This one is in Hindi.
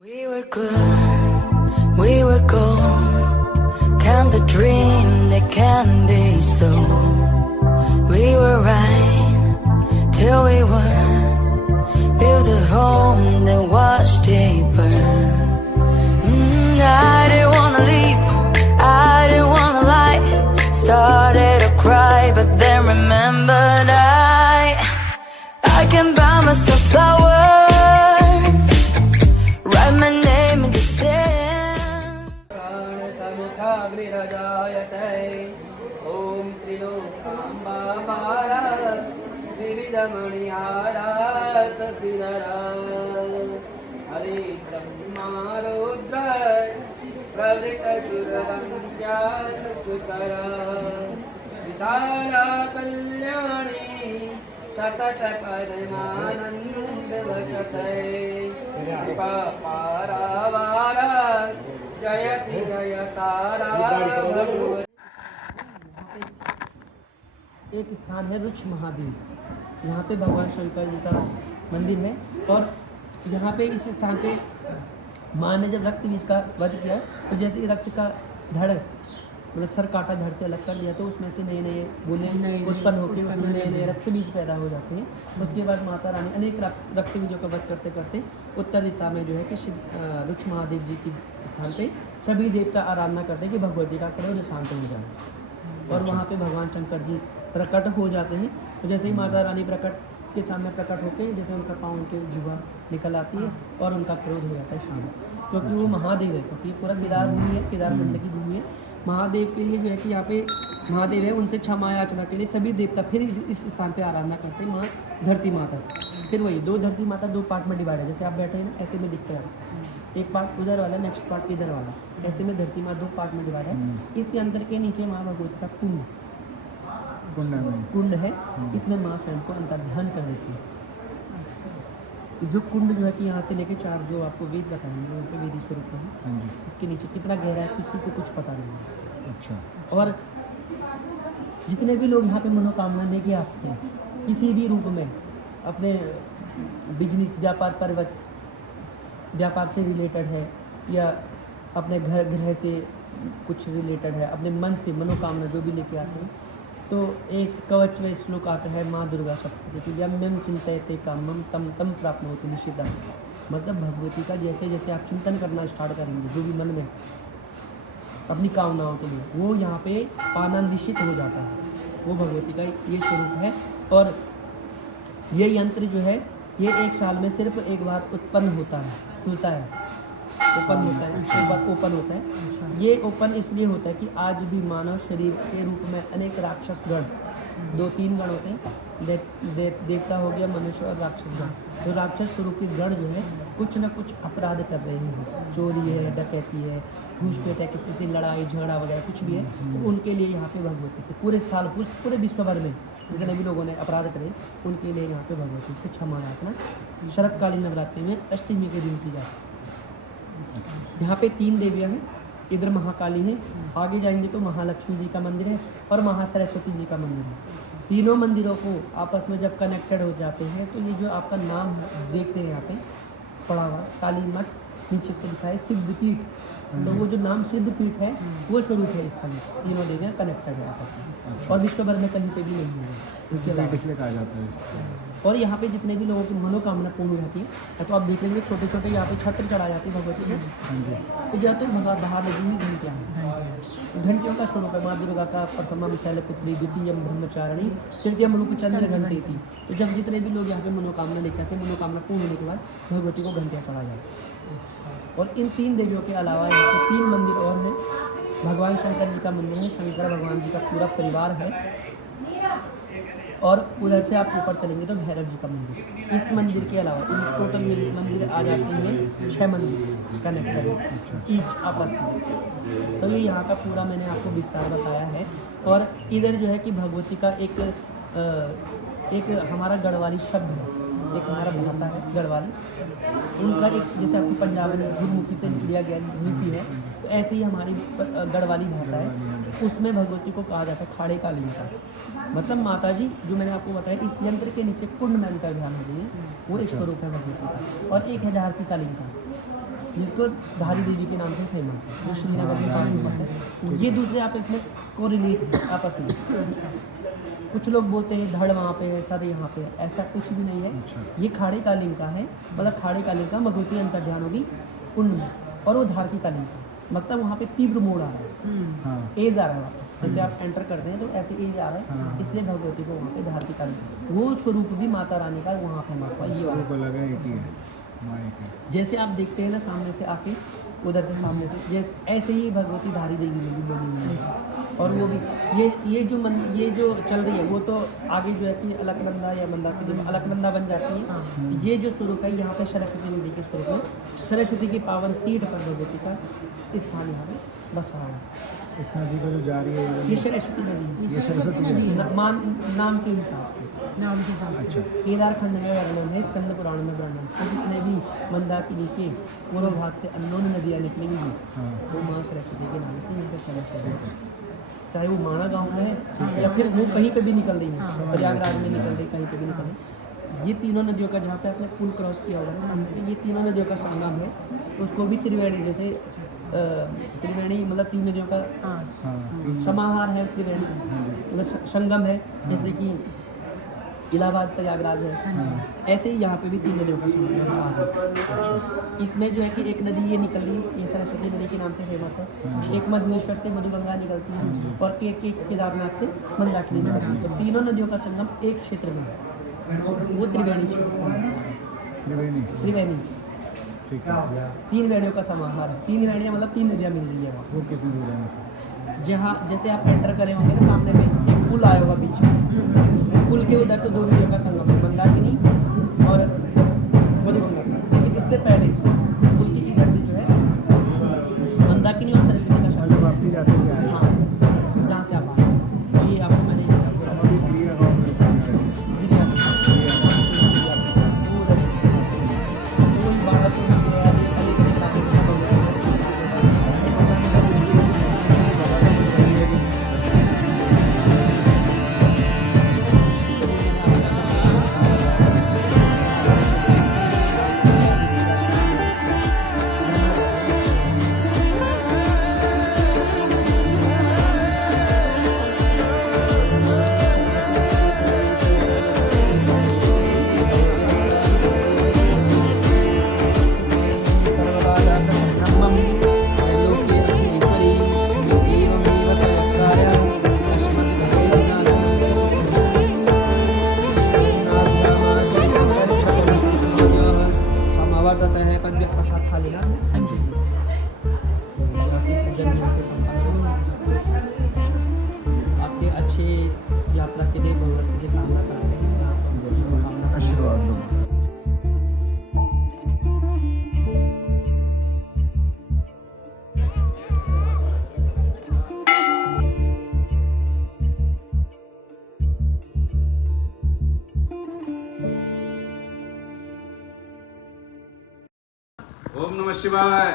We were good, we were gold. Can the dream that can be so? We were right till we weren't. Built a home that was deeper. I didn't wanna leave, I didn't wanna lie. Started to cry, but then remembered I can buy myself flowers. Write my name in the sand. Om Trilokamba Bharat Vividamaniara Sasidara Hare Brahma Rudra Pravita Shuram Sutara Visala Kalyani Satata Padmananda Vachatai Kripa Paravara Jayati Jayatara Bhagavati। एक स्थान है रुच महादेव। यहाँ पे भगवान शंकर जी का मंदिर है और यहाँ पे इस स्थान पे माँ ने जब रक्त बीज का वध किया तो जैसे रक्त का धड़ मतलब सर काटा धड़ से अलग कर दिया तो उसमें से नए नए बूंदें उत्पन्न होकर उसमें नए नए रक्त बीज पैदा हो जाते हैं। उसके बाद माता रानी अनेक रक्त बीजों का वध करते करते उत्तर दिशा में जो है कि रुच महादेव जी के स्थान पे सभी देवता आराधना करते हैं कि भगवती का क्रोध शांत हो जाए और वहाँ पे भगवान शंकर जी प्रकट हो जाते हैं। तो जैसे ही माता रानी प्रकट के सामने प्रकट होते हैं जैसे उनका पाँव उनके जुबा निकल आती है और उनका क्रोध हो जाता है शांत, क्योंकि वो महादेव है, क्योंकि पूरा केदार भूमि है, केदार मंडल की भूमि है। महादेव के लिए जो है कि यहाँ पे महादेव है, उनसे क्षमा याचना के लिए सभी देवता फिर इस स्थान पे आराधना करते हैं माँ धरती माता से। फिर वही दो धरती माता दो पार्ट में डिवाइड है, जैसे आप बैठे हैं ऐसे में दिखता है, एक पार्ट उधर वाला नेक्स्ट पार्ट इधर वाला, ऐसे में धरती माँ दो पार्ट में डिवाइड है। इस यंत्र के नीचे माँ भगवती का कुंड है, इसमें माँ स्वयं को अंतर्ध्यान कर देती है। तो जो कुंड जो है कि यहाँ से लेके चार जो आपको वेद बताएंगे वहाँ पे वेदी स्वरूप है, इसके नीचे कितना गहरा है किसी को कुछ पता नहीं है। अच्छा। और जितने भी लोग यहाँ पे मनोकामना लेके आते हैं किसी भी रूप में, अपने बिजनेस व्यापार से रिलेटेड है या अपने ग्रह से कुछ रिलेटेड है, अपने मन से मनोकामना जो भी लेके आते हैं, तो एक कवच में श्लोक आता है माँ दुर्गा सप्तशती यम्यम चिंतयते कामम तम तम प्राप्त होती निश्चित। मतलब भगवती का जैसे जैसे आप चिंतन करना स्टार्ट करेंगे जो भी मन में अपनी कामनाओं के लिए, वो यहाँ पे पाना निश्चित हो जाता है। वो भगवती का ये स्वरूप है और ये यंत्र जो है ये एक साल में सिर्फ एक बार उत्पन्न होता है, खुलता है, ओपन होता है, एक बार ओपन होता है। ये ओपन इसलिए होता है कि आज भी मानव शरीर के रूप में अनेक राक्षस गण, दो तीन गण होते हैं, देवता हो गया मनुष्य और राक्षस गण। तो राक्षस स्वरूप के गण जो है कुछ न कुछ अपराध कर रहे हैं, चोरी है, डकैती है, घूसपेट है, किसी से लड़ाई झगड़ा वगैरह कुछ भी है, तो उनके लिए यहाँ पे भगवती से पूरे साल पूरे विश्व भर में जितने भी लोगों ने अपराध करे उनके लिए यहाँ पे भगवती से क्षमा याचना शरतकालीन नवरात्रि में अष्टमी के दिन की जाती है। यहाँ पे तीन देवियाँ हैं, इधर महाकाली है, आगे जाएंगे तो महालक्ष्मी जी का मंदिर है और महासरस्वती जी का मंदिर है। तीनों मंदिरों को आपस में जब कनेक्टेड हो जाते हैं तो ये जो आपका नाम देखते हैं यहाँ पे पड़ा हुआ काली मठ, नीचे से लिखा है सिद्धपीठ, तो वो जो नाम सिद्धपीठ है वो स्वरूप है इसका। तीनों देवियाँ कनेक्टेड है आपस में और विश्व भर में कहीं पे भी नहीं है इसलिए कहा जाता है। और यहाँ पे जितने भी लोगों की मनोकामना पूर्ण होती है तो आप देखेंगे छोटे छोटे यहाँ पे छत्र चढ़ा जाते हैं भगवती को, तो या तो बाहर लगी हुई घंटियाँ हैं, घंटियों का स्वरूप है माँ दुर्गा का प्रथम शैलपुत्री द्वितीय ब्रह्मचारिणी तृतीयम रूपचंद्र घंटी थी। तो जब जितने भी लोग यहाँ पे मनोकामना लेके आते हैं मनोकामना पूर्ण होने के बाद भगवती को घंटियाँ चढ़ा जाती है। और इन तीन देवियों के अलावा यहाँ पे तीन मंदिर और हैं, भगवान शंकर जी का मंदिर है, शंकर भगवान जी का पूरा परिवार है, और उधर से आप ऊपर चलेंगे तो भैरव जी का मंदिर। इस मंदिर के अलावा इन टोटल मंदिर आ जाते हैं 6 मंदिर कनेक्टेड ईच आपस में। तो ये यहाँ का पूरा मैंने आपको विस्तार बताया है। और इधर जो है कि भगवती का एक हमारा गढ़वाली शब्द है, एक हमारा भाषा है गढ़वाली, उनका एक जैसे आपको पंजाब में गुरमुखी से लिया गया लिपि है, तो ऐसे ही हमारी गढ़वाली भाषा है, उसमें भगवती को कहा जाता है खाड़े कालीन का। मतलब माता जी जो मैंने आपको बताया इस यंत्र के नीचे कुंड में अंतर्ध्यान हो गई है, वो एक स्वरूप है भगवती का। और एक है झारती कालीन का, जिसको धारी देवी के नाम से फेमस है, जो श्रीनगर में काफ़ी फेमस है। ये दूसरे आपस में कोरिलेट आपस में। कुछ लोग बोलते हैं धड़ वहाँ पे है, सर यहाँ पे है, ऐसा कुछ भी नहीं है। ये खाड़े कालिंग का है, मतलब खाड़े कालिंग का मगोती अंतर्ध्यान होगी कुंड में, और वो धारती कालिंग का, मतलब वहाँ पे तीव्र मोड़ आ रहा है, एज आ रहा है वहाँ पे। जैसे आप एंटर करते हैं तो ऐसे एज आ रहा है, इसलिए भगवती को वहाँ पे धारती कालिंग, वो स्वरूप भी माता रानी का वहाँ फेमस हुआ। ये वाला जैसे आप देखते हैं ना सामने से आके, उधर से सामने से, जैसे ऐसे ही भगवती धारी देवी में भी बनी हुई है। और वो भी ये जो चल रही है वो तो आगे जो है कि अलकनंदा या मंदाकिनी में अलकनंदा बन जाती है। ये जो स्वरूप है यहाँ पे सरस्वती नदी के स्वरूप में, सरस्वती के पावन तीर्थ पर भगवती का स्थान यहाँ पे बसा हुआ है। इस नदी को जो जा रही है ये सरस्वती नदी, ये सरस्वती नदी है। नाम के हिसाब से। अच्छा। केदार खंड में वर्णन है, स्कंद पुराण में वर्णन, तो जितने भी मंदाकिनी के पूर्व भाग से अननोन नदियाँ निकलेंगी वो माँ सरस्वती के नाम से इनका चला, चाहे वो माणा गांव में है या फिर वो कहीं पे भी निकल रही है, प्रयागराज में निकल रही, कहीं पे भी निकल रही। ये तीनों नदियों का, जहाँ पे आपने पुल क्रॉस किया होगा ना सामने, ये तीनों नदियों का संगम है, उसको भी त्रिवेणी, जैसे त्रिवेणी मतलब तीन नदियों का समाहार है, त्रिवेणी मतलब संगम है, जैसे कि इलाहाबाद प्रयागराज है, ऐसे ही यहाँ पे भी तीन नदियों का संगम है। इसमें जो है कि एक नदी ये निकल रही है, ये सरस्वती नदी के नाम से फेमस है, एक मधुमेश्वर से मधुगंगा निकलती है, और एक केदारनाथ से मंदाकिनी निकलती है। तो तीनों नदियों का संगम एक क्षेत्र में है, वो त्रिवेणी क्षेत्र, त्रिवेणी ठीक है। तीन वेणियों का समाहार है। तीन वेणियाँ मतलब तीन नदियाँ मिल रही है वहाँ। वो कितनी दूर है से? जहाँ जैसे आप एंटर करे होंगे ना सामने में एक पुल आया होगा बीच में, उस पुल के उधर तो दो नदियों का संगम है, मंदाकिनी और मधुगंगा। लेकिन इससे पहले पुल के इधर से जो है मंदाकिनी और सरस्वती का संगम, वापसी जाते हुए आए। हाँ, जहाँ से आप आए, तो ये आपको मैंने आपके अच्छे यात्रा के लिए भगवती से कामना करते हैं, आशीर्वाद दो। ओम नमः शिवाय।